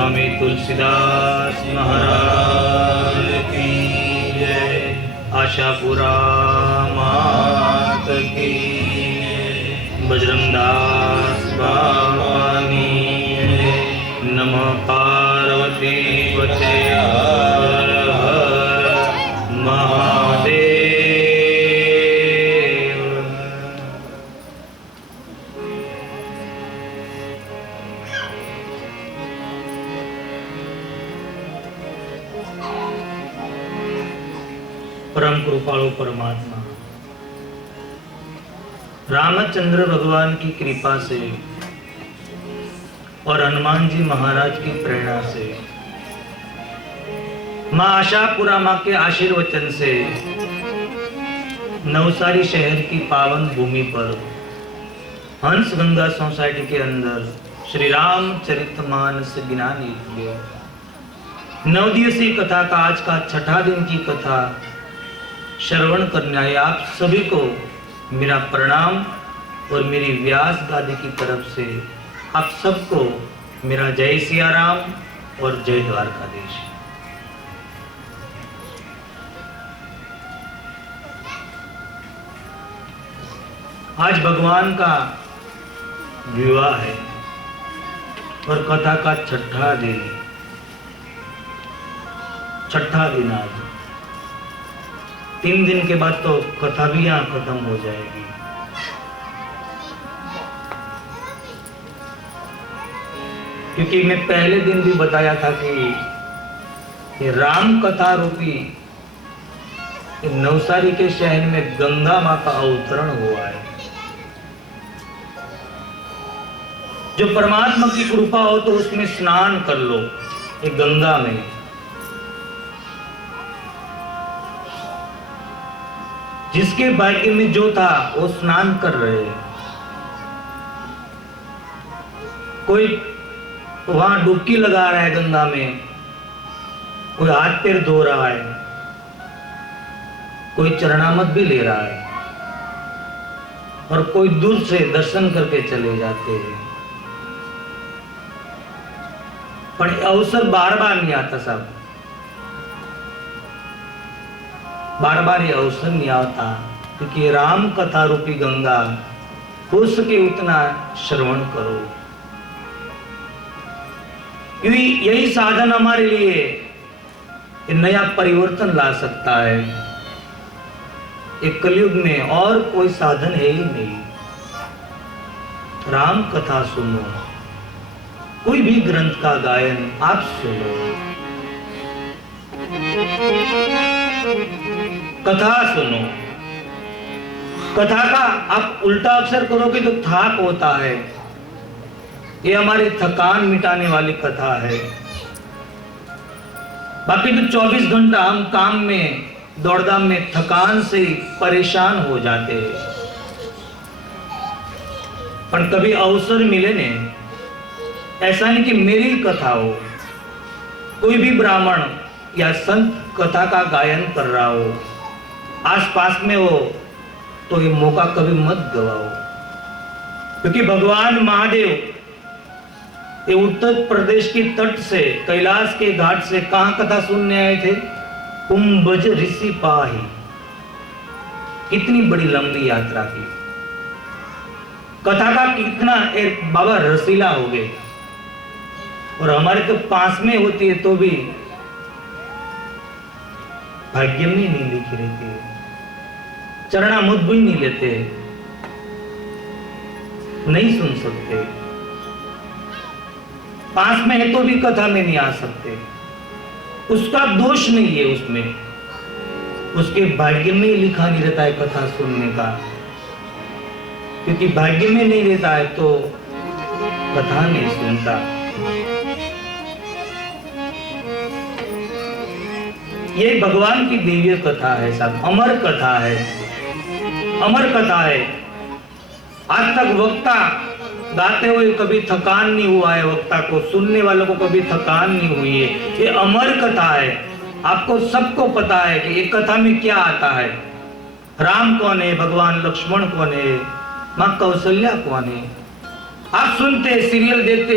स्वामी तुलसीदास महाराज की जय। आशापुरा मात की जय। बजरंगदास बाबा की जय। नमः पार्वती पते हर हर महादेव। परम कृपालु परमात्मा रामचंद्र भगवान की कृपा से और हनुमान जी महाराज की प्रेरणा से मां आशापुरा मां के आशीर्वचन से नवसारी शहर की पावन भूमि पर हंस गंगा सोसाइटी के अंदर श्री रामचरितमानस ज्ञान यज्ञ 9 दिवसीय कथा का आज का 6ठा दिन की कथा श्रवण करने आए आप सभी को मेरा प्रणाम और मेरी व्यास गादी की तरफ से आप सबको मेरा जय सिया राम और जय द्वारकाधीश। आज भगवान का विवाह है और कथा का 6ठा दिन आज 3 दिन के बाद तो कथा भी यहाँ खत्म हो जाएगी। क्योंकि मैं पहले दिन भी बताया था कि ये राम कथा रूपी नवसारी के शहर में गंगा मां का अवतरण हुआ है। जो परमात्मा की कृपा हो तो उसमें स्नान कर लो, ये गंगा में। जिसके भाग्य में जो था वो स्नान कर रहे हैं। कोई वहां डुबकी लगा रहा है गंगा में, कोई हाथ पैर धो रहा है, कोई चरणामत भी ले रहा है और कोई दूर से दर्शन करके चले जाते हैं। पर अवसर बार बार नहीं आता साहब, बार बार ये अवसर नहीं आता, क्योंकि राम कथा रूपी गंगा हो सके उतना श्रवण करो। क्योंकि यही साधन हमारे लिए नया परिवर्तन ला सकता है। एक कलयुग में और कोई साधन है ही नहीं। राम कथा सुनो, कोई भी ग्रंथ का गायन आप सुनो, कथा सुनो। कथा का आप उल्टा अक्षर करोगे तो थाक होता है। ये हमारी थकान मिटाने वाली कथा है। बाकी तो 24 घंटा हम काम में दौड़धाम में थकान से परेशान हो जाते हैं। पर कभी अवसर मिले ने, ऐसा नहीं कि मेरी कथा हो, कोई भी ब्राह्मण या संत कथा का गायन कर रहा हो, आसपास में हो, तो ये मौका कभी मत गवाओ। क्योंकि भगवान महादेव ये उत्तर प्रदेश की तट से, कैलाश के घाट से कहां कथा सुनने आए थे? कुंभज ऋषि पाही। कितनी बड़ी लंबी यात्रा की कथा का कितना एक बाबा रसीला हो गए। और हमारे तो पास में होती है तो भी भाग्य में नहीं लिखी रहती है, चरणामृत भी नहीं लेते, नहीं सुन सकते। पास में है तो भी कथा में नहीं आ सकते। उसका दोष नहीं है, उसमें उसके भाग्य में लिखा नहीं रहता है कथा सुनने का। क्योंकि भाग्य में नहीं रहता है तो कथा नहीं सुनता। ये भगवान की दिव्य कथा है साहब, अमर कथा है, अमर कथा है। आज तक वक्ता गाते हुए कभी थकान नहीं हुआ है, वक्ता को, सुनने वालों को कभी थकान नहीं हुई है। ये अमर कथा है। आपको सबको पता है कि ये कथा में क्या आता है। राम कौन है, भगवान लक्ष्मण कौन है, मां कौशल्या कौन है। आप सुनते, सीरियल देखते,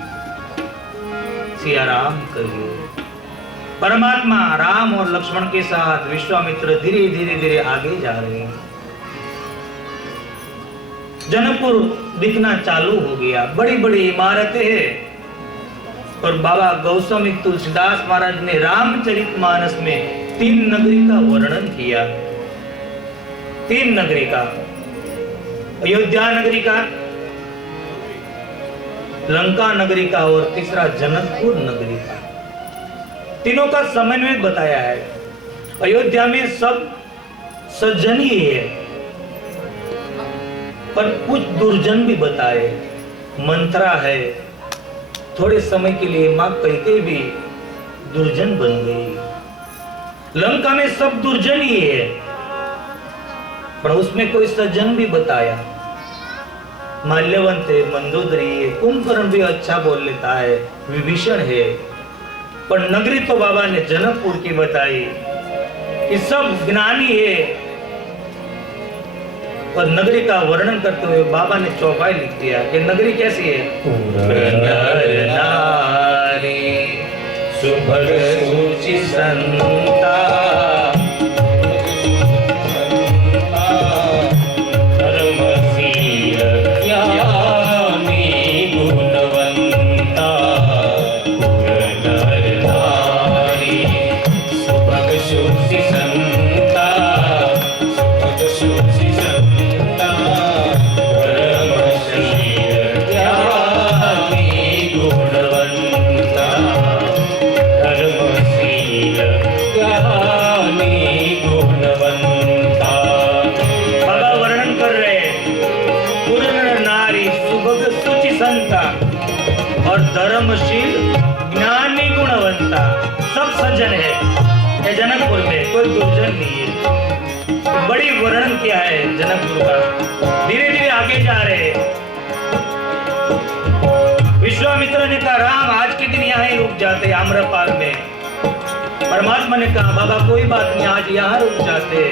सिया राम कहिए। परमात्मा राम और लक्ष्मण के साथ विश्वामित्र धीरे धीरे धीरे आगे जा रहे हैं। जनकपुर दिखना चालू हो गया, बड़ी बड़ी इमारतें हैं। और बाबा गौतम तुलसीदास महाराज ने रामचरितमानस में 3 नगरी का वर्णन किया। 3 नगरी का, अयोध्या नगरी का, लंका नगरी का और तीसरा जनकपुर नगरी का। तीनों का समन्वय बताया है। अयोध्या में सब सज्जन ही है, पर कुछ दुर्जन भी बताए। मंत्रा है, थोड़े समय के लिए मां कैकेयी भी दुर्जन बन गई। लंका में सब दुर्जन ही है, पर उसमें कोई सज्जन भी बताया। माल्यवंत है, मंदोदरी है, कुंभकर्ण भी अच्छा बोल लेता है, विभीषण है। पर नगरी तो बाबा ने जनकपुर की बताई कि सब ज्ञानी है। और नगरी का वर्णन करते हुए बाबा ने चौपाई लिख दिया कि नगरी कैसी है। नर नारी सुभग सुचि संता, धर्मशील ज्ञानी गुणवंता। नर नारी सुभग सुचि संता, सुभग सुचि और धर्मशील ज्ञानी गुणवंता, सब सज्जन है। ये जनकपुर में कोई दुर्जन नहीं है। बड़ी वर्णन किया है जनकपुर का। धीरे धीरे आगे जा रहे। विश्वामित्र ने कहा राम आज के दिन यहाँ ही रुक जाते आम्रपाल में। परमात्मा ने कहा बाबा कोई बात नहीं, आज यहाँ रुक जाते।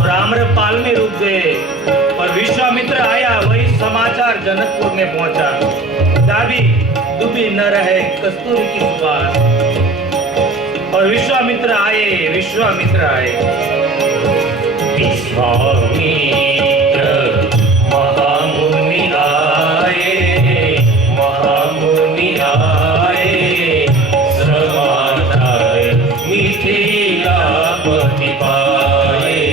और आम्रपाल में रुक गए। और विश्वामित्र आया, वही समाचार जनकपुर में पहुंचा। दाबी दुबी न रहे कस्तूरी की सुवास। और विश्वामित्र आए। विश्वामित्र महामुनि आए, महामुनि आए, समाचार मिथिलापति पाए।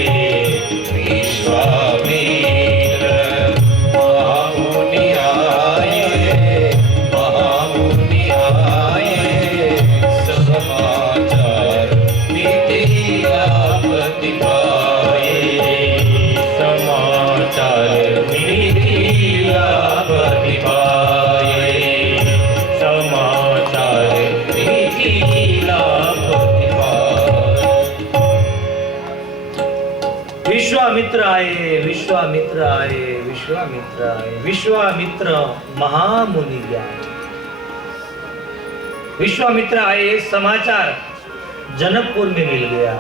विश्वामित्र आए, विश्वामित्र आए, विश्वामित्र आए। विश्वामित्र महामुनि ज्ञान। विश्वामित्र आए, समाचार जनकपुर में मिल गया।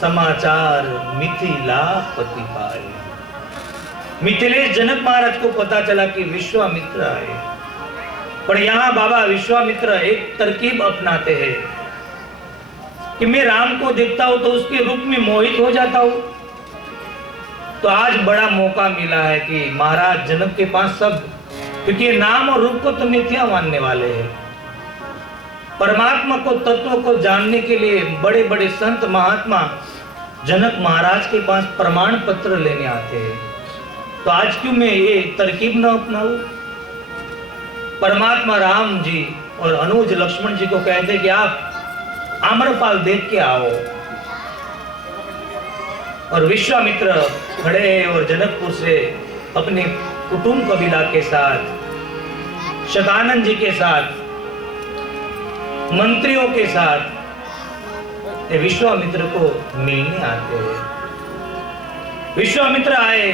समाचार मिथिलापति पाए। मिथिलेश जनक महाराज को पता चला कि विश्वामित्र आए। पर यहाँ बाबा विश्वामित्र एक तरकीब अपनाते हैं कि मैं राम को देखता हूं तो उसके रूप में मोहित हो जाता हूं। तो आज बड़ा मौका मिला है कि महाराज जनक के पास सब, क्योंकि नाम और रूप को तो मिथ्या मानने वाले हैं। परमात्मा को, तत्व को जानने के लिए बड़े बड़े संत महात्मा जनक महाराज के पास प्रमाण पत्र लेने आते हैं। तो आज क्यों मैं ये तरकीब न अपनाऊं। परमात्मा राम जी और अनुज लक्ष्मण जी को कहते कि आप आम्रपाल देख के आओ। और विश्वामित्र खड़े और जनकपुर से अपने कुटुंब कबीला के साथ, शतानंद जी के साथ, मंत्रियों के साथ विश्वामित्र को मिलने आते हैं। विश्वामित्र आए,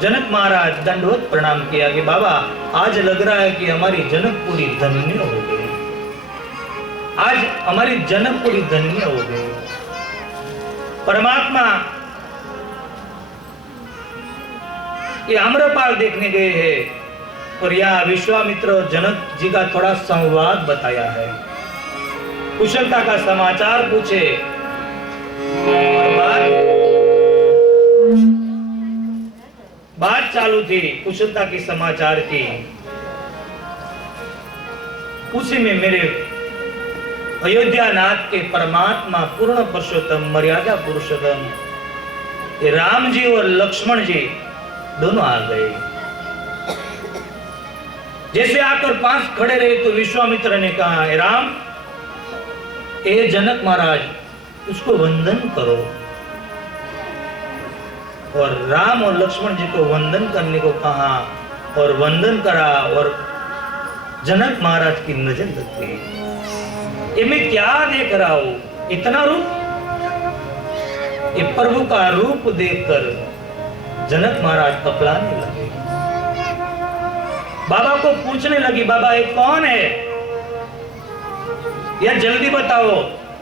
जनक महाराज दंडवत प्रणाम किया कि बाबा आज लग रहा है कि हमारी जनकपुरी धन्य हो गई। आज हमारी जनकपुरी धन्य हो गई। परमात्मा ये आम्रपाल देखने गए हैं। और यहाँ विश्वामित्र और जनक जी का थोड़ा संवाद बताया है, कुशलता का समाचार पूछे और बात चालू थी कुशलता की समाचार की। उसी में मेरे अयोध्या नाथ के परमात्मा पूर्ण पुरुषोत्तम मर्यादा पुरुषोत्तम राम जी और लक्ष्मण जी दोनों आ गए। जैसे आकर पास खड़े रहे तो विश्वामित्र ने कहा, राम, ए जनक महाराज, उसको वंदन करो। और राम और लक्ष्मण जी को वंदन करने को कहा और वंदन करा और जनक महाराज की नजर लग गई। ये मैं क्या देख रहा हूं, इतना रूप? ये प्रभु का रूप देखकर जनक महाराज कपलाने लगे। बाबा को पूछने लगी, बाबा ये कौन है? या जल्दी बताओ,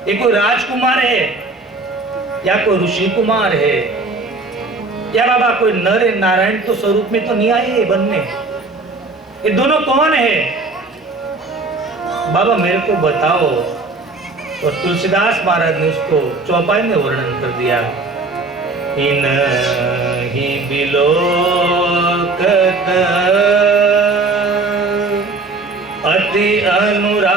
ये कोई राजकुमार है या कोई ऋषि कुमार है या बाबा कोई नर नारायण तो स्वरूप में तो नहीं आए बनने? ये दोनों कौन है? बाबा मेरे को बताओ। और तुलसीदास महाराज ने उसको चौपाई में वर्णन कर दिया। इनहि बिलोकत अति अनुरागा,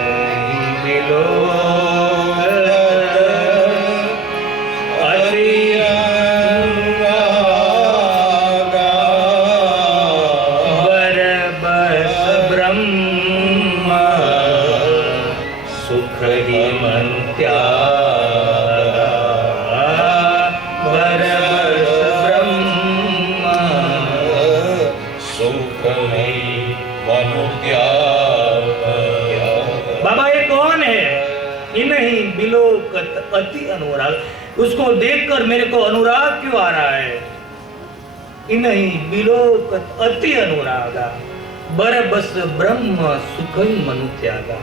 इनहि बिलोकत अति अनुरागा, वर बस ब्रह्म सुख ही मन त्यागा, वर बस ब्रह्म सुख ही मन त्यागा। बाबा ये कौन है? इनहि बिलोकत अति अनुराग। उसको देखकर मेरे को अनुराग क्यों आ रहा है? इनहि बिलोकत अति अनुरागा, बर बस ब्रह्म सुख ही मनु त्यागा।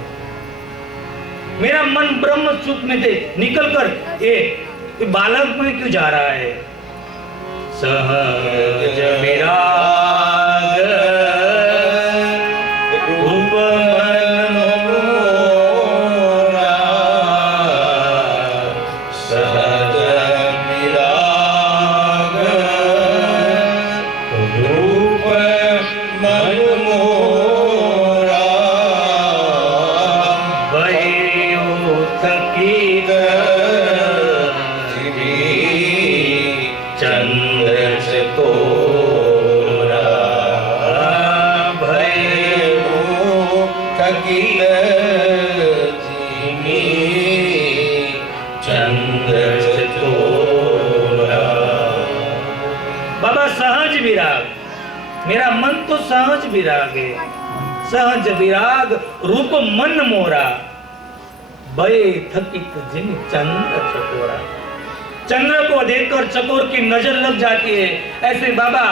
मेरा मन ब्रह्म सुख में से निकल कर ये बालक में क्यों जा रहा है? सहज विराग रूप मन मोरा, सहज विराग रूप मन मोरा, चंद्र चकोरा, भयो खगिल जिमी चंद्र चकोरा। बाबा सहज विराग, मेरा मन तो सहज विराग है। सहज विराग रूप मन मोरा, भय थकित जिन चंद्र चकोरा। चंद्र को देखकर चकोर की नजर लग जाती है, ऐसे बाबा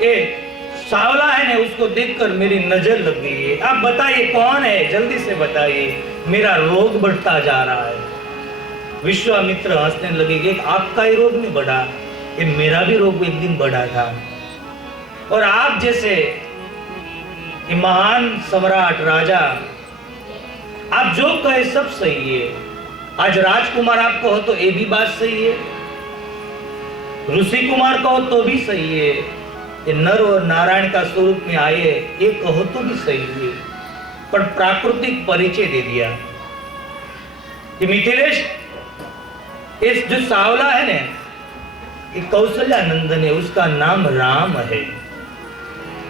ये सावला है ना, उसको देखकर मेरी नजर लग गई है। आप बताइए कौन है, जल्दी से बताइए, मेरा रोग बढ़ता जा रहा है। विश्वामित्र हंसने लगे कि आपका ही रोग नहीं बढ़ा, ये मेरा भी रोग एक दिन बढ़ा था। और आप जैसे ये महान सम्राट राजा, आप जो कहे सब सही है। आज राजकुमार आप कहो तो ये भी बात सही है, ऋषि कुमार कहो तो भी सही है, ये नर और नारायण का स्वरूप में आए ये कहो तो भी सही है, पर प्राकृतिक परिचय दे दिया कि मिथिलेश, इस जो सावला है ना, ये कौशल्या नंदन है, उसका नाम राम है।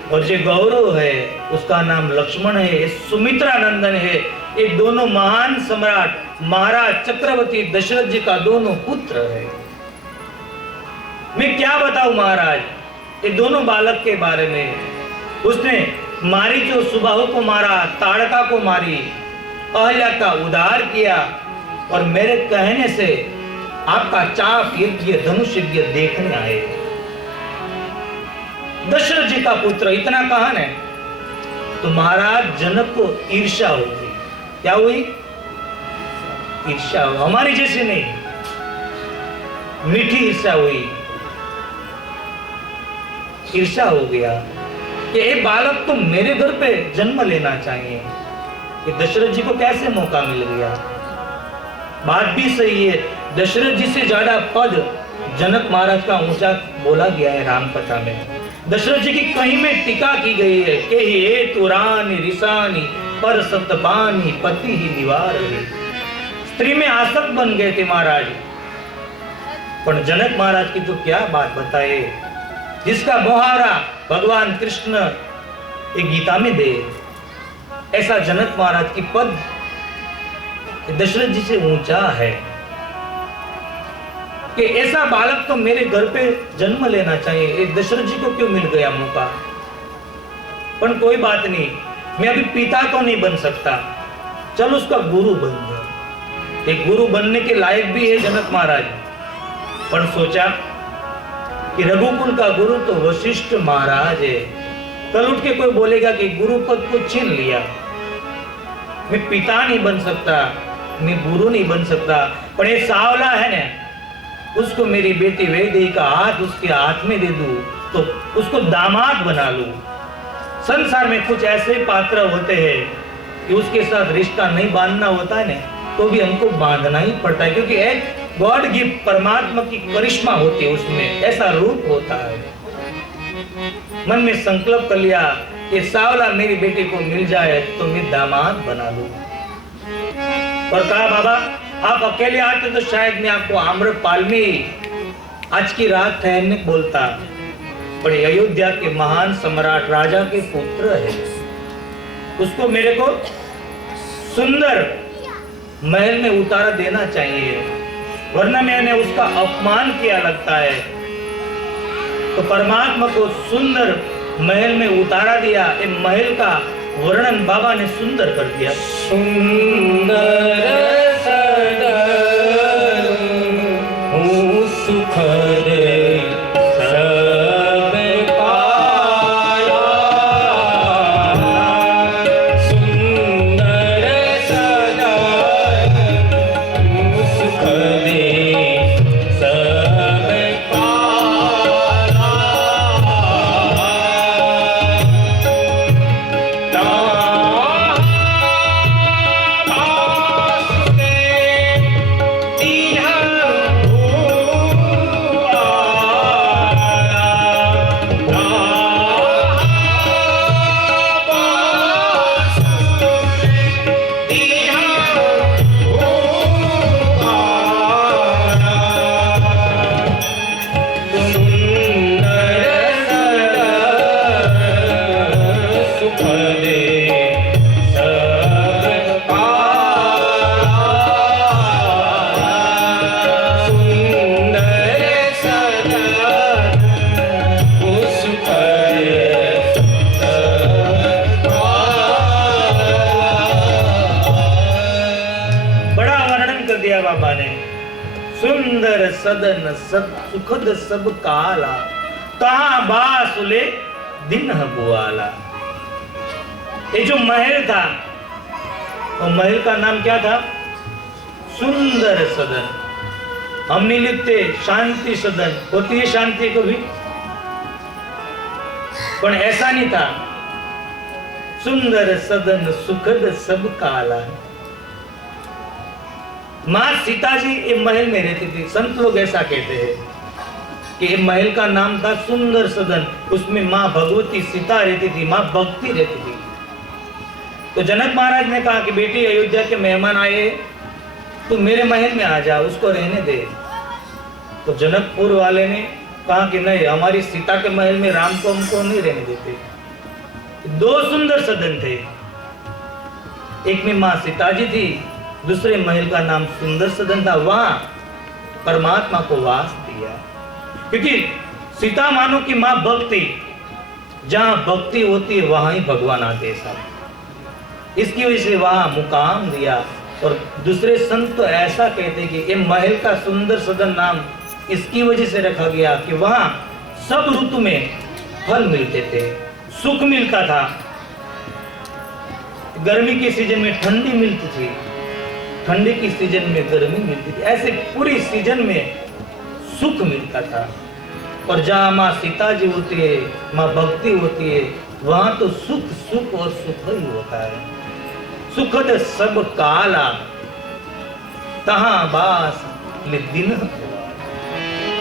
और जो गौरव है उसका नाम लक्ष्मण है, ये सुमित्रा नंदन है। ये दोनों महान सम्राट महाराज चक्रवर्ती दशरथ जी का दोनों पुत्र है। मैं क्या बताऊं महाराज ये दोनों बालक के बारे में। उसने मारी जो सुबाहु को मारा, ताड़का को मारी, अहल्या का उद्धार किया, और मेरे कहने से आपका चाप यज्ञ धनुष यज्ञ देखने आए। दशरथ जी का पुत्र इतना कहा न, तो महाराज जनक को ईर्ष्या होगी। क्या हुई? ईर्ष्या, हमारी जैसी नहीं, मीठी ईर्ष्या हुई। ईर्ष्या हो गया कि ये बालक तो मेरे घर पे जन्म लेना चाहिए, कि दशरथ जी को कैसे मौका मिल गया। बात भी सही है, दशरथ जी से ज्यादा पद जनक महाराज का ऊंचा बोला गया है राम कथा में। दशरथ जी की कहीं में टीका की गई है कि हे तुरानी रिसानी पर सतपानी पति ही निवार है। स्त्री में आसक्त बन गए थे महाराज, पर जनक महाराज की तो क्या बात बताए, जिसका मुहावरा भगवान कृष्ण एक गीता में दे। ऐसा जनक महाराज की पद दशरथ जी से ऊंचा है कि ऐसा बालक तो मेरे घर पे जन्म लेना चाहिए। दशरथ जी को क्यों मिल गया मौका? पर कोई बात नहीं, मैं अभी पिता तो नहीं बन सकता, चल उसका गुरु बन गया। एक गुरु बनने के लायक भी है जनक महाराज, पर सोचा कि रघुकुल का गुरु तो वशिष्ठ महाराज है। कल उठ के कोई बोलेगा कि गुरु पद को छीन लिया, मैं पिता नहीं बन सकता, मैं गुरु नहीं बन सकता। पर ये सावला है ना, उसको मेरी बेटी वैदेही का हाथ उसके हाथ में दे दूं तो उसको दामाद बना लूं। संसार में कुछ ऐसे पात्र होते हैं कि उसके साथ रिश्ता नहीं बांधना होता है ना, तो भी हमको बांधना ही पड़ता है, क्योंकि एक गॉड गिफ्ट परमात्मा की करिश्मा होती है, उसमें ऐसा रूप होता है। मन में संकल्प कर लिया कि सावला मेरी बेटी को मिल जाए तो मैं दामाद बना लूं। और कहा बाबा आप अकेले आते तो शायद मैं आपको आम्रपाल में आज की रात ठहरने बोलता, पर अयोध्या के महान सम्राट राजा के पुत्र है, उसको मेरे को सुंदर महल में उतारा देना चाहिए, वरना मैंने उसका अपमान किया लगता है। तो परमात्मा को सुंदर महल में उतारा दिया। इन महल का वर्णन बाबा ने सुंदर कर दिया। सुंदर सदन हूँ सुखद सब पाया, सुंदर सदन हूँ सुखद सब पाया। बाबा ने सुंदर सदन सब सुखद सब काला, कहां बासुले दिन बुआला। ये जो महल था, वो महल का नाम क्या था? सुंदर सदन। हम नहीं लिखते शांति सदन, होती है शांति को भी, पर ऐसा नहीं था। सुंदर सदन सुखद सब काला। मां सीता जी ये महल में रहती थी। संत लोग ऐसा कहते हैं कि ये महल का नाम था सुंदर सदन, उसमें मां भगवती सीता रहती थी, मां भक्ति रहती थी। तो जनक महाराज ने कहा कि बेटी अयोध्या के मेहमान आए, तू मेरे महल में आ जा, उसको रहने दे। तो जनकपुर वाले ने कहा कि नहीं, हमारी सीता के महल में राम को हमको नहीं रहने देते। दो सुंदर सदन थे, एक में मां सीता जी थी, दूसरे महल का नाम सुंदर सदन था। वहां परमात्मा को वास दिया, क्योंकि सीता मानो की मां भक्ति, जहां भक्ति होती है वहां ही भगवान आते सब। इसकी वजह से वहां मुकाम दिया। और दूसरे संत तो ऐसा कहते कि ये महल का सुंदर सदन नाम इसकी वजह से रखा गया कि वहां सब ऋतु में फल मिलते थे, सुख मिलता था। गर्मी के सीजन में ठंडी मिलती थी, ठंडी की सीजन में गर्मी मिलती थी, ऐसे पूरी सीजन में सुख मिलता था। और जहाँ माँ सीता जी होती है, माँ भक्ति होती है, वहां तो सुख सुख और सुख ही होता है। सुखद सब काला तहां बास दिन,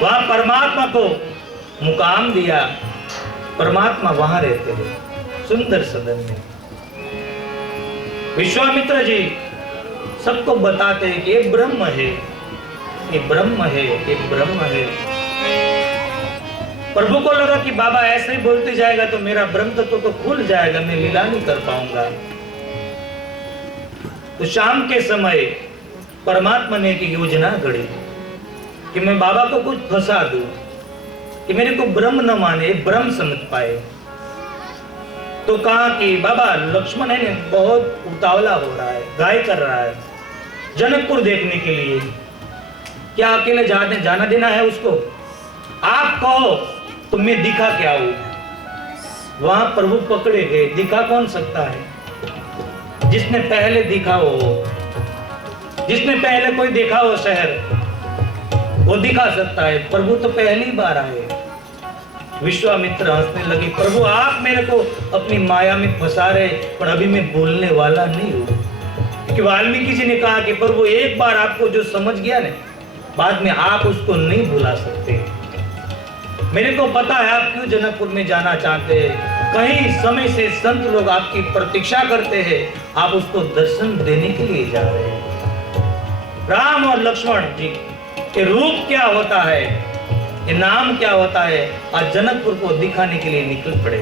वहां परमात्मा को मुकाम दिया, परमात्मा वहां रहते हैं सुंदर सदन में। विश्वामित्र जी सबको बताते हैं कि ये ब्रह्म है, ये ब्रह्म है, ये ब्रह्म है। प्रभु को लगा कि बाबा ऐसे ही बोलते जाएगा तो मेरा ब्रह्म तत्व तो खुल जाएगा, मैं लीला नहीं कर पाऊंगा। तो शाम के समय परमात्मा ने एक योजना घड़ी कि मैं बाबा को कुछ फंसा दूं कि मेरे को ब्रह्म न माने, ब्रह्म समझ पाए। तो कहा कि बाबा लक्ष्मण है ना बहुत उतावला हो रहा है, गाय कर रहा है जनकपुर देखने के लिए, क्या अकेले जाना देना है उसको? आप कहो तो मैं दिखा क्या हूं। वहां प्रभु पकड़े गए। दिखा कौन सकता है? जिसने पहले दिखा हो, जिसने पहले कोई देखा हो शहर, वो दिखा सकता है। प्रभु तो पहली बार आए। विश्वामित्र हंसने लगे, प्रभु आप मेरे को अपनी माया में फंसा रहे, पर अभी मैं बोलने वाला नहीं हूं। क्योंकि वाल्मीकि जी ने कहा कि प्रभु एक बार आपको जो समझ गया ना, बाद में आप उसको नहीं भुला सकते। मेरे को पता है आप क्यों जनकपुर में जाना चाहते हैं। कहीं समय से संत लोग आपकी प्रतीक्षा करते हैं, आप उसको दर्शन देने के लिए जा रहे हैं। राम और लक्ष्मण जी के रूप क्या होता है, ये नाम क्या होता है, आज जनकपुर को दिखाने के लिए निकल पड़े।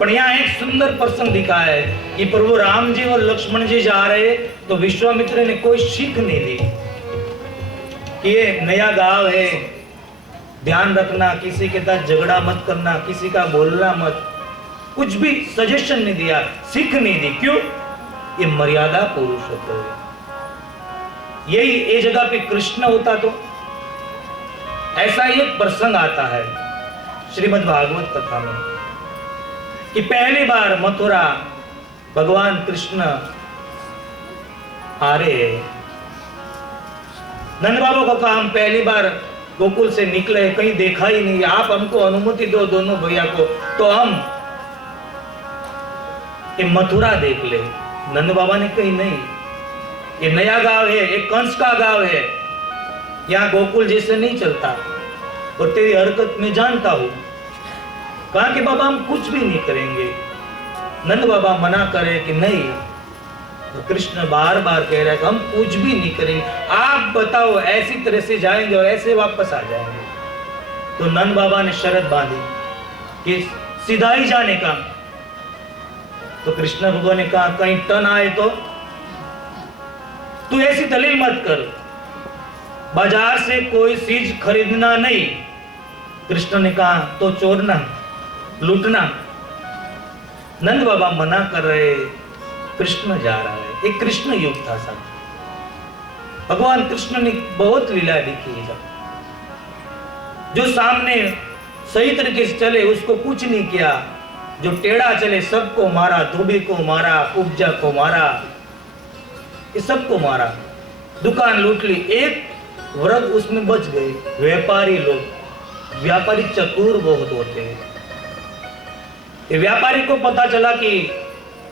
पर यहाँ एक सुंदर प्रसंग दिखा है कि प्रभु राम जी और लक्ष्मण जी जा रहे, तो विश्वामित्र ने कोई सीख नहीं दी कि ये नया गांव है, ध्यान रखना, किसी के साथ झगड़ा मत करना, किसी का बोलना मत, कुछ भी सजेशन नहीं दिया, सीख नहीं दी। क्यों? ये मर्यादा पुरुषोत्तम है। यही ये जगह पे कृष्ण होता तो ऐसा ही एक प्रसंग आता है श्रीमद् भागवत कथा में कि पहली बार मथुरा भगवान कृष्ण आ रहे हैं। नंद बाबा को कहा हम पहली बार गोकुल से निकले, कहीं देखा ही नहीं, आप हमको अनुमति दो दोनों भैया को, तो हम ये मथुरा देख ले। नंद बाबा ने कही नहीं, ये नया गांव है, एक कंस का गांव है, यहाँ गोकुल जैसे नहीं चलता, और तेरी हरकत में जानता हूं। कहा कि बाबा हम कुछ भी नहीं करेंगे। नंद बाबा मना करे कि नहीं, तो कृष्ण बार बार कह रहा है कि हम कुछ भी नहीं करेंगे, आप बताओ ऐसी तरह से जाएंगे और ऐसे वापस आ जाएंगे। तो नंद बाबा ने शर्त बांधी कि सीधा ही जाने का। तो कृष्ण भगवान ने कहा कहीं टन आए तो तू ऐसी दलील मत कर, बाजार से कोई चीज खरीदना नहीं। कृष्ण ने कहा तो चोरना, लूटना। नंद बाबा मना कर रहे, कृष्ण जा रहा है। एक कृष्ण युग था सब। भगवान कृष्ण ने बहुत लीला दिखी है। जो सामने सही तरीके से चले उसको कुछ नहीं किया, जो टेढ़ा चले सबको मारा, धोबी को मारा, उपजा को मारा, ये सबको मारा, दुकान लूट ली। एक वर्ग उसमें बच गए, व्यापारी लोग। व्यापारी चतुर बहुत होते हैं। ये व्यापारी को पता चला कि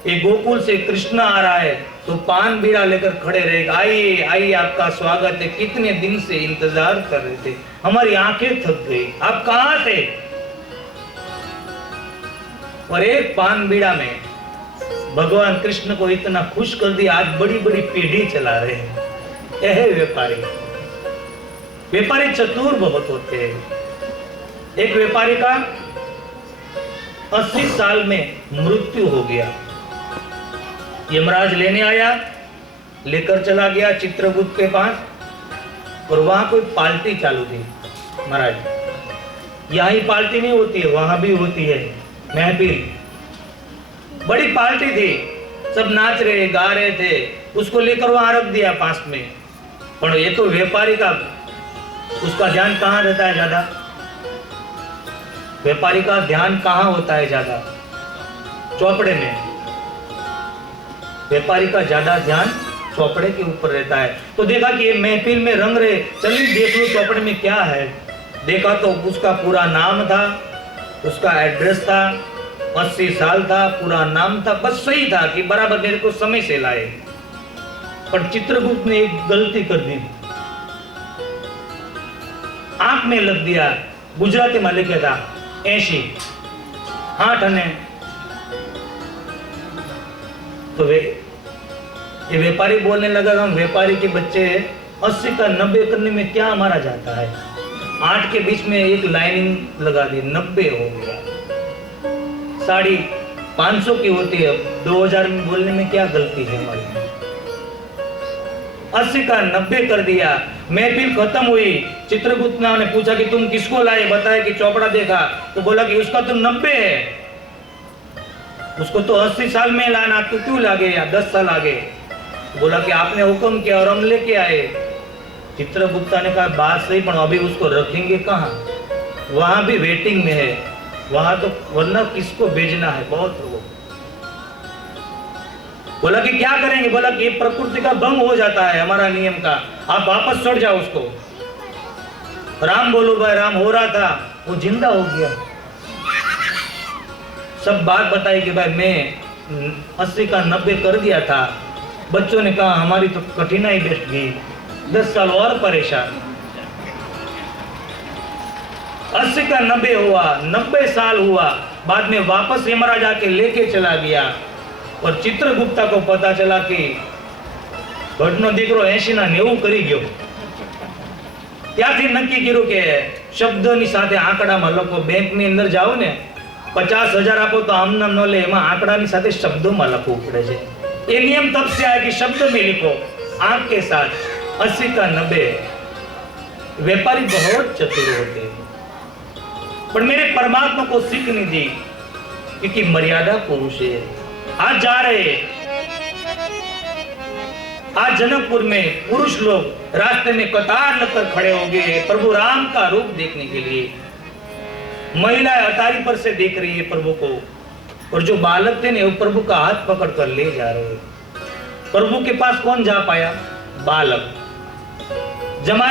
ये गोकुल से कृष्ण आ रहा है, तो पान बीड़ा लेकर खड़े रहेगा, आइए आइए आपका स्वागत है, कितने दिन से इंतजार कर रहे थे, हमारी आंखें थक गई, आप कहां थे? और एक पान बीड़ा में भगवान कृष्ण को इतना खुश कर दिया, आज बड़ी बड़ी पीढ़ी चला रहे हैं। यह है व्यापारी। व्यापारी चतुर बहुत होते हैं। एक व्यापारी का 80 साल में मृत्यु हो गया। यमराज लेने आया, लेकर चला गया चित्रगुप्त के पास, और वहां कोई पार्टी चालू थी। महाराज यहां ही पार्टी नहीं होती है, वहां भी होती है महफिल। बड़ी पार्टी थी, सब नाच रहे गा रहे थे, उसको लेकर वहां रख दिया पास में। पर ये तो व्यापारी का, उसका ध्यान कहां रहता है ज्यादा? व्यापारी का ध्यान कहां होता है ज्यादा? चौपड़े में। व्यापारी का ज्यादा ध्यान चौपड़े के ऊपर रहता है। तो देखा कि ये महफिल में रंग रहे, चलिए देख लो चौपड़े में क्या है। देखा तो उसका पूरा नाम था, उसका एड्रेस था, 80 साल था, पूरा नाम था, बस सही था कि बराबर मेरे को समय से लाए। पर चित्रगुप्त ने एक गलती कर दी, आंख में लग दिया। गुजराती में लिखा था 80, 8 अने तो ये व्यापारी बोलने लगा हम व्यापारी के बच्चे 80 का 90 करने में क्या हमारा जाता है। 8 के बीच में एक लाइनिंग लगा दी, 90 हो गया। 550 की होती है, 2000 में बोलने में क्या गलती है हमारी। 80 का 90 कर दिया। महफिल खत्म हुई। चित्रगुप्त ने पूछा कि तुम किसको लाए, बताया कि चौपड़ा देखा, तो बोला कि उसका तो 90 है, उसको तो 80 साल में लाना, तू क्यों लागे या 10 साल आगे। बोला कि आपने हुक्म किया और हम लेके आए। चित्रगुप्ता ने कहा बात सही, पर अभी उसको रखेंगे कहाँ, वहां भी वेटिंग में है, वहां तो वरना किसको भेजना है, बहुत लोगों। बोला कि क्या करेंगे, बोला कि ये प्रकृति का भंग हो जाता है हमारा नियम का, आप वापस छोड़ जाओ उसको। राम बोलो भाई, राम हो रहा था, वो जिंदा हो गया। सब बात बताई कि भाई मैं 80 का 90 कर दिया था। बच्चों ने कहा हमारी तो कठिनाई बैठ गई, 10 साल और परेशान। 80 का 90 हुआ, 90 साल हुआ, बाद में वापस यमराज आके लेके चला गया। और चित्रगुप्ता को पता चला कि भट्टनो दीकरो 80 ना 90 કરી ગયો। ત્યાંથી નક્કી કર્યું કે શબ્દની સાથે આંકડામાં લખો। બેંકની અંદર જાઓ ને 50,000 આપો તો આમ નામ ન લે, એમાં આંકડાની સાથે શબ્દોમાં લખવું પડે છે। ये नियम तब से आया कि शब्द में लिखो आंख के साथ। 80 का 90। व्यापारी बहुत चतुर होते हैं, पर मेरे परमात्मा को सीख नहीं दी, क्योंकि मर्यादा पुरुष है। आज जा रहे, आज जनकपुर में पुरुष लोग रास्ते में कतार लगकर खड़े हो गए प्रभु राम का रूप देखने के लिए। महिलाएं अटारी पर से देख रही है प्रभु को, और जो बालक थे ने वो प्रभु का हाथ पकड़ कर ले जा रहे। प्रभु के पास कौन जा पाया, बालक। जब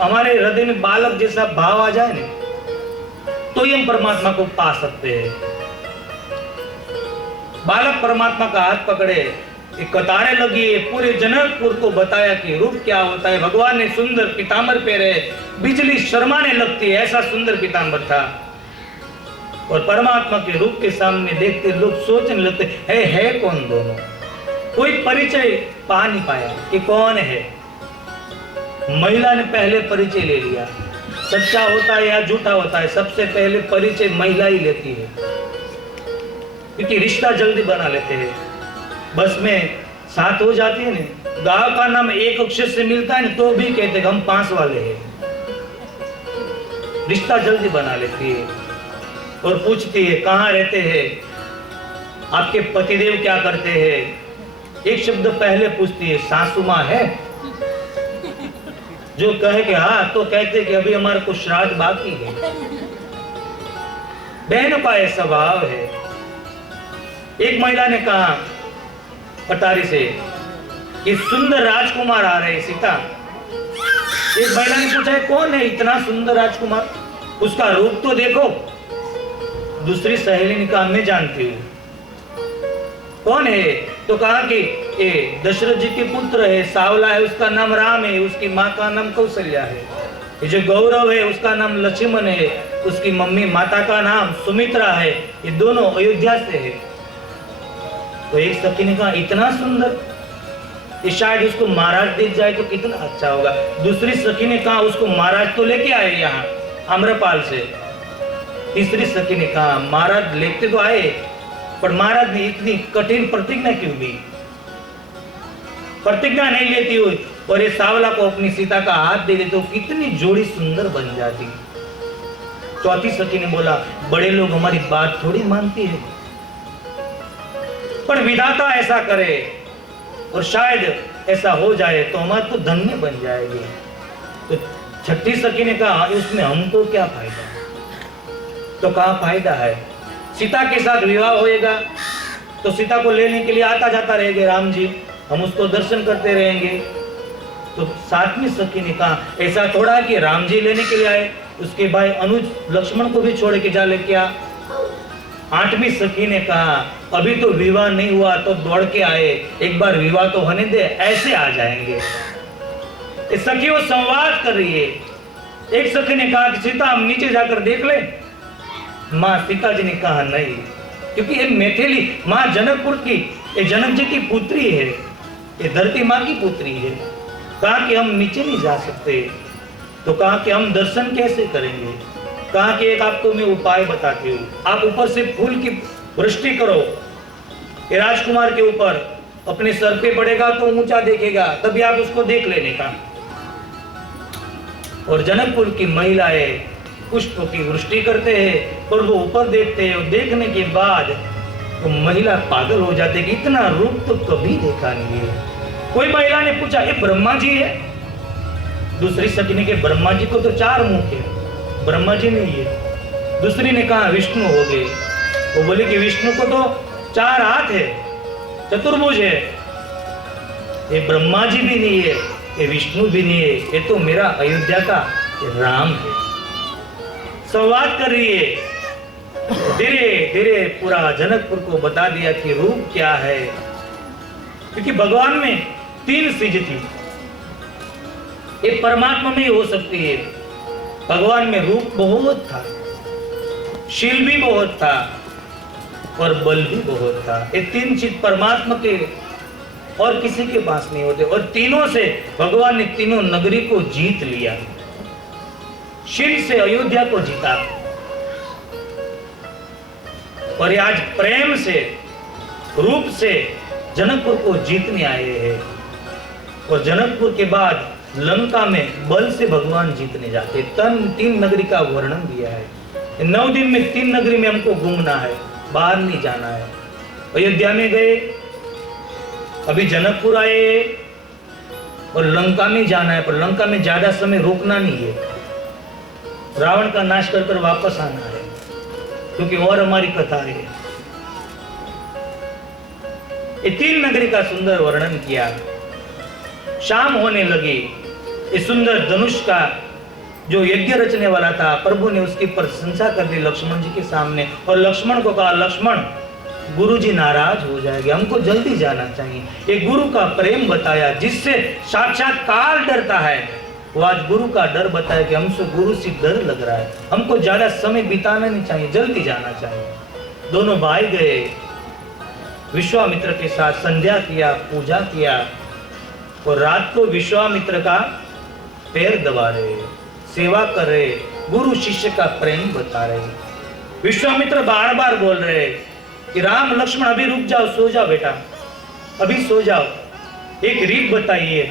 हमारे हृदय में बालक जैसा भाव आ जाए ना, तो ही हम परमात्मा को पा सकते हैं। बालक परमात्मा का हाथ पकड़े, कतारें लगी, पूरे जनकपुर को बताया कि रूप क्या होता है। भगवान ने सुंदर पीतांबर पहने, बिजली शर्माने लगती है, ऐसा सुंदर पीतांबर था। और परमात्मा के रूप के सामने देखते लोग सोचने लगते है कौन दोनों। कोई परिचय पा नहीं पाया कि कौन है। महिला ने पहले परिचय ले लिया। सच्चा होता है या झूठा होता है, सबसे पहले परिचय महिला ही लेती है, क्योंकि रिश्ता जल्दी बना लेते हैं। बस में साथ हो जाती है ना, गांव का नाम एक अक्षर से मिलता है ना, तो भी कहते हम 5 वाले हैं। रिश्ता जल्दी बना लेती है और पूछती है कहाँ रहते हैं, आपके पतिदेव क्या करते हैं। एक शब्द पहले पूछती है सासू माँ है, जो कहे कि हाँ तो कहते कि अभी हमारे को श्राद्ध बाकी है। बहनों का यह स्वभाव है। एक महिला ने कहा अटारी से कि सुंदर राजकुमार आ रहे सीता। एक महिला ने पूछा कौन है इतना सुंदर राजकुमार, उसका रूप तो देखो। दूसरी सहेली ने कहा मैं जानती हूँ। कौन है, तो कहा कि ये दशरथ जी के पुत्र है, सावला है, उसका नाम राम है, उसकी माँ का नाम कौशल्या है। ये जो गौरव है उसका नाम लक्ष्मण है, उसकी मम्मी माता का नाम सुमित्रा है, ये दोनों अयोध्या से है। तो एक सखी ने कहा इतना सुंदर, ये शायद उसको महाराज देख जाए तो कितना अच्छा होगा। दूसरी सखी ने कहा उसको महाराज तो लेके आए यहाँ आम्रपाल से। तीसरी सखी ने कहा महाराज लेते तो आए, पर महाराज ने इतनी कठिन प्रतिज्ञा क्यों ली, प्रतिज्ञा नहीं लेती हुई और ये सावला को अपनी सीता का हाथ दे दे तो कितनी जोड़ी सुंदर बन जाती। चौथी सखी ने बोला बड़े लोग हमारी बात थोड़ी मानती है, पर विधाता ऐसा करे और शायद ऐसा हो जाए तो हमारा तो धन्य बन जाएगी। तो छठी सखी ने कहा उसमें हमको क्या फायदा, तो कहा फायदा है, सीता के साथ विवाह होएगा तो सीता को लेने के लिए आता जाता रहेंगे राम जी, हम उसको दर्शन करते रहेंगे। तो सातवीं सखी ने कहा ऐसा थोड़ा कि राम जी लेने के लिए आए, उसके भाई अनुज लक्ष्मण को भी छोड़ के जा ले क्या। आठवीं सखी ने कहा अभी तो विवाह नहीं हुआ तो दौड़ के आए, एक बार विवाह तो होने दे, ऐसे आ जाएंगे। इस सखी वो संवाद कर रही है। एक सखी ने कहा कि सीता हम नीचे जाकर देख ले। माँ सीता जी ने कहा नहीं, क्योंकि ये मैथिली माँ जनकपुर की, ये जनक जी की पुत्री है, ये धरती माँ की पुत्री है। कहा कि हम नीचे नहीं जा सकते। तो कहा कि हम दर्शन कैसे करेंगे। कहा कि एक आपको मैं उपाय बताती हूँ, आप ऊपर से फूल की वृष्टि करो, ये राजकुमार के ऊपर अपने सर पे पड़ेगा तो ऊंचा देखेगा, तभी आप उसको देख लेने का। और जनकपुर की महिलाएं पुष्प की वृष्टि करते हैं और वो ऊपर देखते हैं, और देखने के बाद वो महिला पागल हो जाते कि इतना रूप तो कभी देखा नहीं है। कोई महिला ने पूछा ये ब्रह्मा जी है। दूसरी सखी ने कहा ब्रह्मा जी को तो 4 मुख है, ब्रह्मा जी नहीं है। दूसरी ने कहा विष्णु हो गए। वो बोले कि विष्णु को तो 4 हाथ है, चतुर्भुज है, ये ब्रह्मा जी भी नहीं है, ये विष्णु भी नहीं है, ये तो मेरा अयोध्या का राम है। संवाद कर रही है। धीरे धीरे पूरा जनकपुर को बता दिया कि रूप क्या है, क्योंकि भगवान में 3 चीज थी। एक परमात्मा में ही हो सकती है। भगवान में रूप बहुत था, शील भी बहुत था और बल भी बहुत था। ये 3 चीज परमात्मा के और किसी के पास नहीं होते, और तीनों से भगवान ने तीनों नगरी को जीत लिया। शील से अयोध्या को जीता, और आज प्रेम से रूप से जनकपुर को जीतने आए हैं। और जनकपुर के बाद लंका में बल से भगवान जीतने जाते। 3 नगरी का वर्णन दिया है। 9 दिन में 3 नगरी में हमको घूमना है, बाहर नहीं जाना है। अयोध्या में गए, अभी जनकपुर आए, और लंका में जाना है, पर लंका में ज्यादा समय रोकना नहीं है। रावण का नाश कर वापस आना है, क्योंकि और हमारी कथा है। ये 3 नगरी का सुंदर वर्णन किया। शाम होने लगी। इस सुंदर धनुष का जो यज्ञ रचने वाला था, प्रभु ने उसकी प्रशंसा कर दी लक्ष्मण जी के सामने, और लक्ष्मण को कहा लक्ष्मण गुरुजी नाराज हो जाएंगे, हमको जल्दी जाना चाहिए। ये गुरु का प्रेम बताया, जिससे साक्षात काल डरता है, वो आज गुरु का डर बताया कि हमसे गुरु से डर लग रहा है, हमको ज्यादा समय बिताना नहीं चाहिए, जल्दी जाना चाहिए। दोनों भाई गए, विश्वामित्र के साथ संध्या किया, पूजा किया, और रात को विश्वामित्र का पैर दबा रहे, सेवा कर रहे, गुरु शिष्य का प्रेम बता रहे। विश्वामित्र बार बार बोल रहे कि राम लक्ष्मण अभी रुक जाओ, सो जाओ बेटा, अभी सो जाओ। एक रीत बताइए,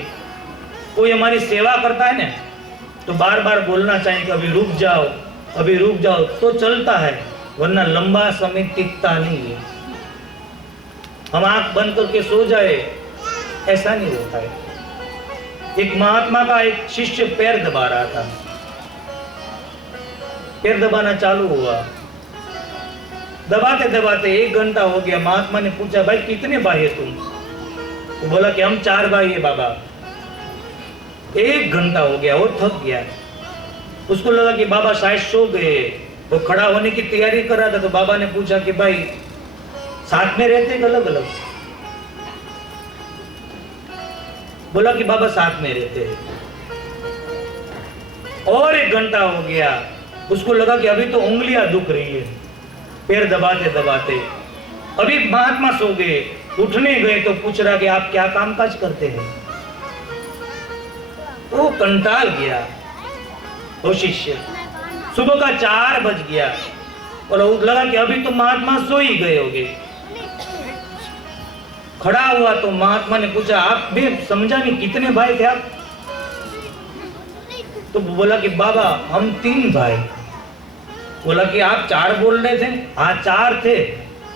कोई हमारी सेवा करता है ना, तो बार बार बोलना चाहिए कि अभी रुक जाओ, अभी रुक जाओ, तो चलता है, वरना लंबा समय टिकता नहीं है। हम आंख बंद करके सो जाए, ऐसा नहीं होता है। एक महात्मा का एक शिष्य पैर दबा रहा था, पैर दबाना चालू हुआ, दबाते दबाते 1 घंटा हो गया। महात्मा ने पूछा भाई कितने भाई है तुम? वो बोला कि हम 4 भाई है बाबा। 1 घंटा हो गया, वो थक गया। उसको लगा कि बाबा शायद सो गए। वो खड़ा होने की तैयारी कर रहा था, तो बाबा ने पूछा कि भाई साथ में रहते अलग अलग? बोला कि बाबा साथ में रहते हैं। और 1 घंटा हो गया। उसको लगा कि अभी तो उंगलियां दुख रही है, पैर दबाते दबाते। अभी महात्मा सो गए, उठने गए तो पूछ रहा कि आप क्या कामकाज करते हैं? वो कंटाल गया वो शिष्य। सुबह का 4 बज गया और लगा कि अभी तो महात्मा सो ही गए होंगे। खड़ा हुआ तो महात्मा ने पूछा आप भी समझा नहीं, कितने भाई थे आप? तो बोला कि बाबा हम 3 भाई। बोला कि आप 4 बोल रहे थे? हाँ 4 थे,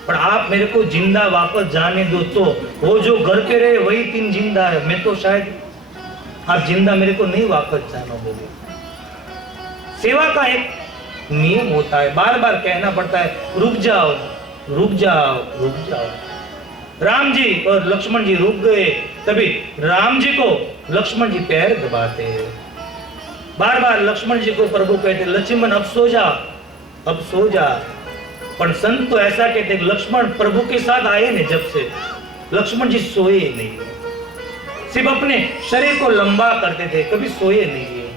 पर आप मेरे को जिंदा वापस जाने दो, तो वो जो घर पे रहे वही 3 जिंदा है, मैं तो शायद आप जिंदा मेरे को नहीं वापस जाना बोले। सेवा का एक नियम होता है, बार बार कहना पड़ता है रुक जाओ रुक जाओ रुक जाओ। राम जी और लक्ष्मण जी रुक गए। तभी राम जी को लक्ष्मण जी पैर दबाते हैं। बार बार लक्ष्मण जी को प्रभु कहते लक्ष्मण अब सो जा, अब सो जा। पर संत तो ऐसा कहते लक्ष्मण प्रभु के साथ आए ने जब से लक्ष्मण जी सोए नहीं, सिर्फ अपने शरीर को लंबा करते थे, कभी सोए नहीं है।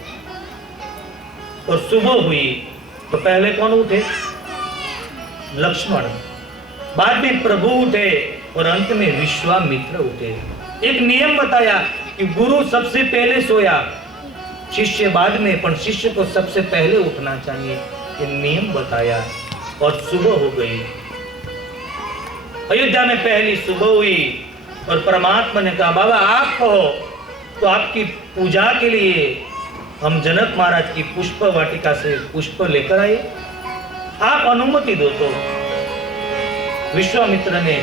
और सुबह हुई तो पहले कौन उठे? लक्ष्मण। बाद में प्रभु उठे और अंत में विश्वामित्र उठे। एक नियम बताया कि गुरु सबसे पहले सोया, शिष्य बाद में, पर शिष्य को सबसे पहले उठना चाहिए, ये नियम बताया। और सुबह हो गई, अयोध्या में पहली सुबह हुई और परमात्मा ने कहा बाबा आप कहो तो आपकी पूजा के लिए हम जनक महाराज की पुष्प वाटिका से पुष्प लेकर आए, आप अनुमति दो। तो विश्वामित्र ने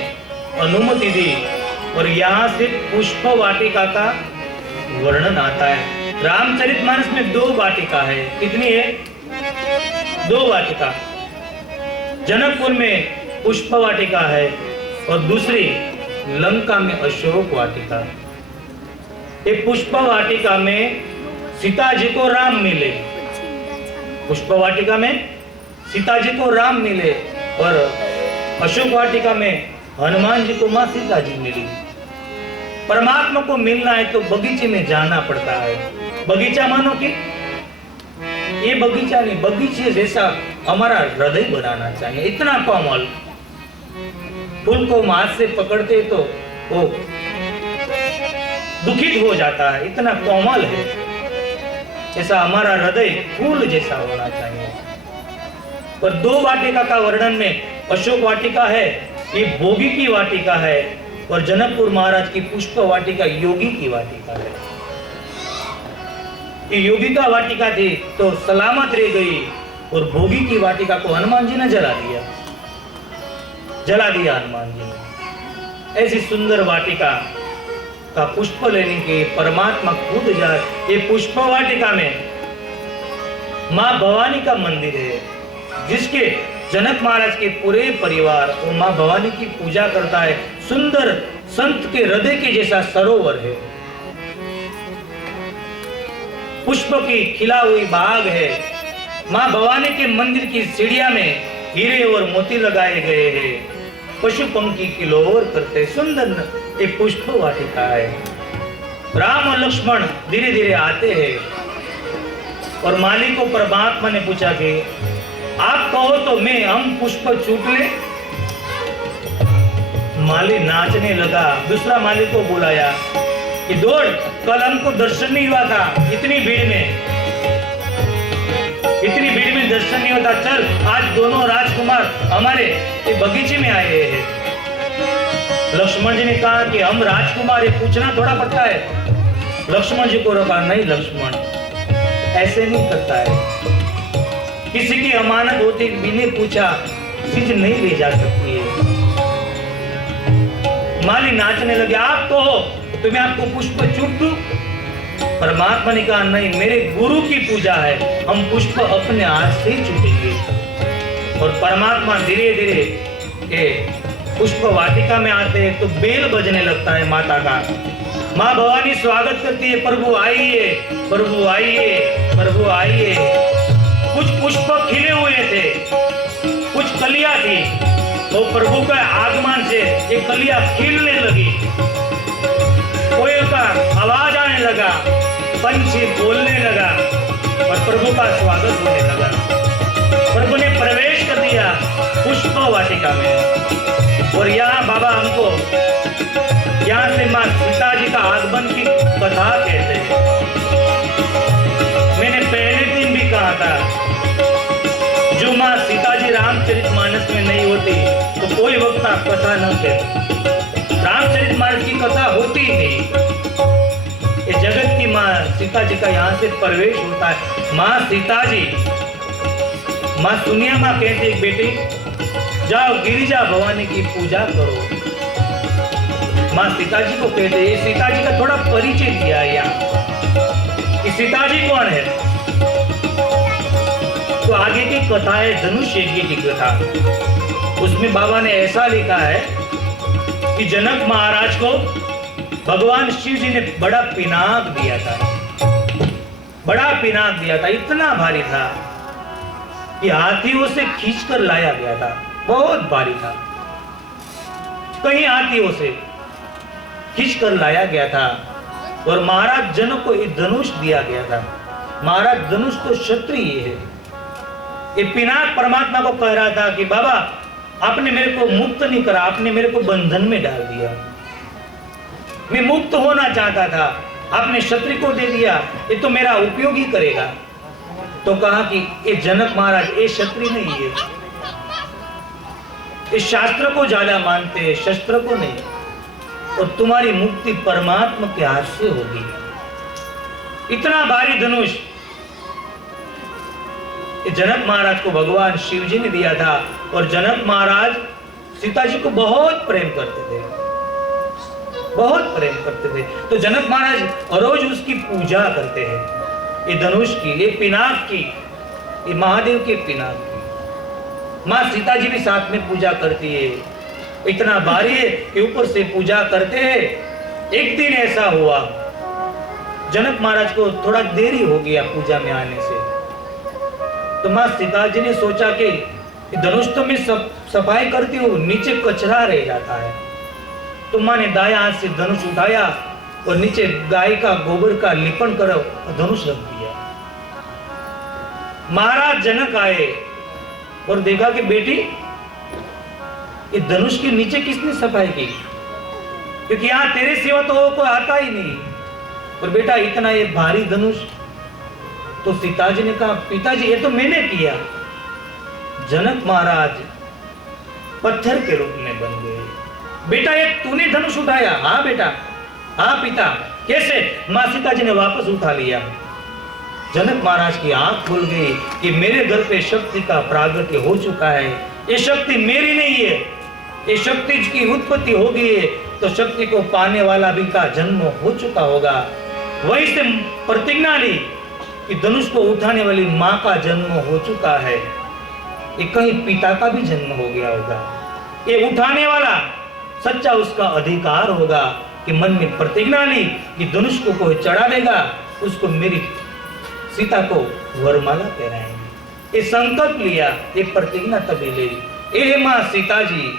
अनुमति दी और यहां से पुष्प वाटिका का वर्णन आता है। रामचरितमानस में 2 वाटिका है। कितनी है? 2 वाटिका। जनकपुर में पुष्प वाटिका है और दूसरी लंका में अशोक वाटिका। एक पुष्प वाटिका में सीता जी को राम मिले, पुष्प वाटिका में सीता जी को राम मिले, और अशोक वाटिका में हनुमान जी को मां सीता जी मिली। परमात्मा को मिलना है तो बगीचे में जाना पड़ता है। बगीचा मानो कि ये बगीचा नहीं, बगीचे जैसा हमारा हृदय बनाना चाहिए। इतना कोमल, फूल को हाथ से पकड़ते तो वो दुखित हो जाता है, इतना कोमल है। ऐसा हमारा हृदय फूल जैसा होना चाहिए। और 2 वाटिका का वर्णन में अशोक वाटिका है, ये भोगी की वाटिका है, और जनकपुर महाराज की पुष्प वाटिका योगी की वाटिका है। ये योगी का वाटिका थी तो सलामत रह गई, और भोगी की वाटिका को हनुमान जी ने जला दिया, जला दिया हनुमान जी ने। ऐसी सुंदर वाटिका का पुष्प लेने के परमात्मा खुद जाए। ये पुष्प वाटिका में मां भवानी का मंदिर है, जिसके जनक महाराज के पूरे परिवार वो मां भवानी की पूजा करता है। सुंदर संत के हृदय के जैसा सरोवर है, पुष्प की खिला हुई बाग है। मां भवानी के मंदिर की सीढ़िया में हीरे और मोती लगाए गए हैं, पशु पंखी किलोर करते सुंदर एक पुष्प वाटिका है। राम और लक्ष्मण धीरे धीरे आते हैं और माली को परमात्मा ने पूछा कि आप कहो तो हम पुष्प चूट ले। माली नाचने लगा। दूसरा माली को बुलाया कि दौड़, कल हमको दर्शन नहीं हुआ था, इतनी भीड़ में दर्शन नहीं होता, चल आज दोनों राजकुमार हमारे बगीचे में आए हैं। लक्ष्मण जी ने कहा कि हम राजकुमार, ये पूछना थोड़ा पड़ता है। लक्ष्मण जी को रोका, नहीं लक्ष्मण ऐसे नहीं करता है, किसी की अमानत होती बिना पूछा चीज नहीं ले जा सकती है। माली नाचने लगे, आप तो हो तो मैं आपको पुष्प चूट दूं? परमात्मा ने कहा नहीं, मेरे गुरु की पूजा है, हम पुष्प अपने हाथ से ही चूटेंगे। और परमात्मा धीरे धीरे पुष्प वाटिका में आते हैं तो बेल बजने लगता है माता का। माँ भवानी स्वागत करती है, प्रभु आइए, प्रभु आइए, प्रभु आइए। कुछ पुष्प खिले हुए थे, कुछ कलियां थी, तो प्रभु का आगमन से ये कलियां खिलने लगी, कोयल का आवाज आने लगा, पंछी बोलने लगा और प्रभु का स्वागत होने लगा। प्रभु ने प्रवेश कर दिया पुष्प वाटिका में। और यहाँ बाबा हमको यहाँ से माँ सीता जी का आगमन की कथा कहते हैं। मैंने पहले दिन भी कहा था, जो माँ सीता जी रामचरितमानस में नहीं होती तो कोई वक्ता कथा न कहते। रामचरितमानस की कथा होती ही नहीं। ये जगत की माँ सीता जी का यहाँ से प्रवेश होता है। माँ सीता जी, माँ सुनिया माँ कहती है बेटी जाओ गिरिजा भवानी की पूजा करो। माँ सीता जी को कहते हैं, सीता जी का थोड़ा परिचय दिया है यहाँ कि सीता जी कौन है। तो आगे की कथा है धनुष यज्ञ की कथा। उसमें बाबा ने ऐसा लिखा है कि जनक महाराज को भगवान शिव जी ने बड़ा पिनाक दिया था, बड़ा पिनाक दिया था, इतना भारी था कि हाथियों से खींचकर लाया गया था, बहुत भारी था। कहीं हाथियों से खींचकर लाया गया था और महाराज जनक को एक धनुष दिया गया था। महाराज धनुष तो क्षत्रिय है। ये पिनाक परमात्मा को कह रहा था कि बाबा आपने मेरे को मुक्त नहीं करा, आपने मेरे को बंधन में डाल दिया। मैं मुक्त होना चाहता था, आपने क्षत्रिय को दे दिया, ये तो मेरा उपयोग ही करेगा। तो कहा कि ये जनक महाराज ये क्षत्रिय नहीं है, इस शास्त्र को ज्यादा मानते हैं, शस्त्र को नहीं, और तुम्हारी मुक्ति परमात्मा के हाथ से होगी। इतना भारी धनुष जनक महाराज को भगवान शिव जी ने दिया था। और जनक महाराज सीता जी को बहुत प्रेम करते थे, बहुत प्रेम करते थे। तो जनक महाराज रोज उसकी पूजा करते हैं, ये धनुष की, ये पिनाक की, ये महादेव के पिनाक की। माँ सीता जी भी साथ में पूजा करती है। इतना भारी है कि ऊपर से पूजा करते हैं। एक दिन ऐसा हुआ, जनक महाराज को थोड़ा देरी हो गया पूजा में आने से। तो माँ सीता जी ने सोचा कि धनुष तो मैं सफाई करती हूँ, नीचे कचरा रह जाता है। तो माँ ने दाया हाथ से धनुष उठाया और नीचे गाय का गोबर का लिपण करो और धनुष रख दिया। महाराज जनक आए और देखा कि बेटी ये धनुष के नीचे किसने सफाई की, क्योंकि यहाँ तेरे सिवा तो कोई आता ही नहीं। और बेटा इतना ये भारी धनुष, तो सीता जी ने कहा पिताजी ये तो मैंने किया। जनक महाराज पत्थर के रूप में बन गए। बेटा ये तूने धनुष उठाया? हाँ बेटा, हाँ पिता। कैसे? माँ सीता जी ने वापस उठा लिया। जनक महाराज की आंख खुल गई कि मेरे घर पे शक्ति का प्रागट्य हो चुका है। ये शक्ति मेरी नहीं है, ये शक्ति की उत्पत्ति हो गई है, तो शक्ति को पाने वाला भी का जन्म हो चुका होगा। वहीं से प्रतिज्ञा ली कि धनुष को उठाने वाली माँ का जन्म हो चुका है, ये कहीं पिता का भी जन्म हो गया होगा। ये उठाने वाला सच्चा उसका अधिकार होगा कि मन में प्रतिज्ञा ली कि धनुष को कोई चढ़ा देगा, उसको मेरी सीता को वरमाला पहनाएंगे। ये संकल्प लिया, ये प्रतिज्ञा तभी ली। ए माँ सीता जी,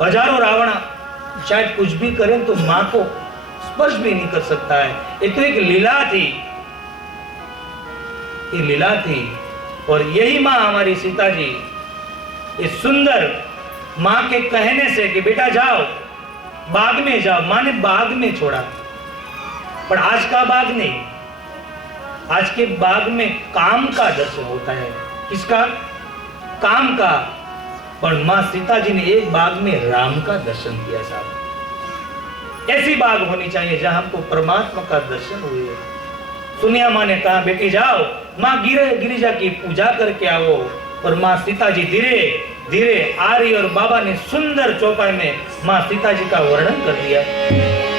हजारों रावण शायद कुछ भी करें तो माँ को स्पर्श भी नहीं कर सकता है। ये तो एक लीला थी, ये लीला थी। और यही माँ हमारी सीता जी इस सुंदर माँ के कहने से कि बेटा जाओ बाग में जाओ, माँ ने बाग में छोड़ा। पर आज का बाग नहीं, आज के बाग में काम का दर्शन होता है। किसका? काम का। पर माँ सीता जी ने एक बाग में राम का दर्शन किया साहब। ऐसी बाग होनी चाहिए जहां हमको परमात्मा का दर्शन हुए। सुनिया माँ ने कहा बेटी जाओ माँ गिरिजा की पूजा करके आओ। और माँ सीता जी धीरे धीरे आ रही और बाबा ने सुंदर चौपाई में माँ सीता जी का वर्णन कर दिया।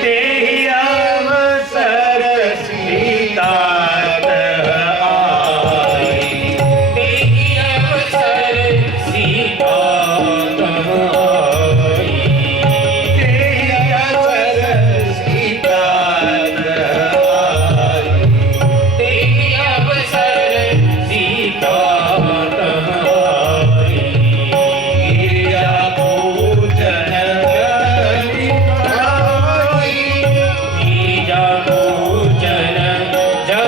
तेहि अवसर सीता जन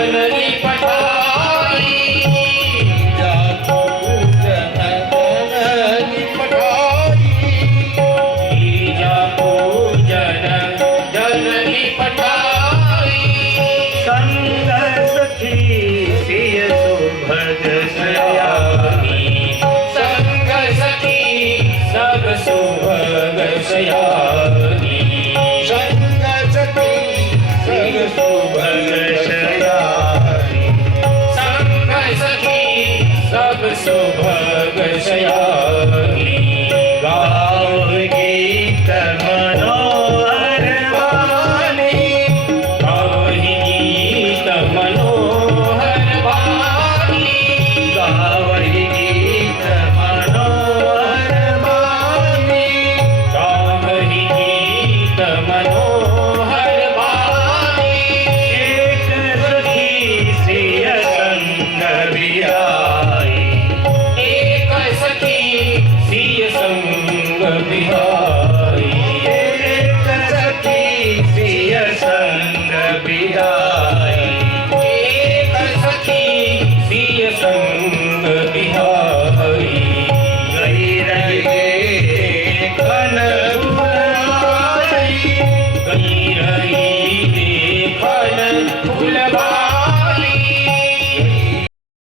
विराई एक सखी सिय संग बिहाई।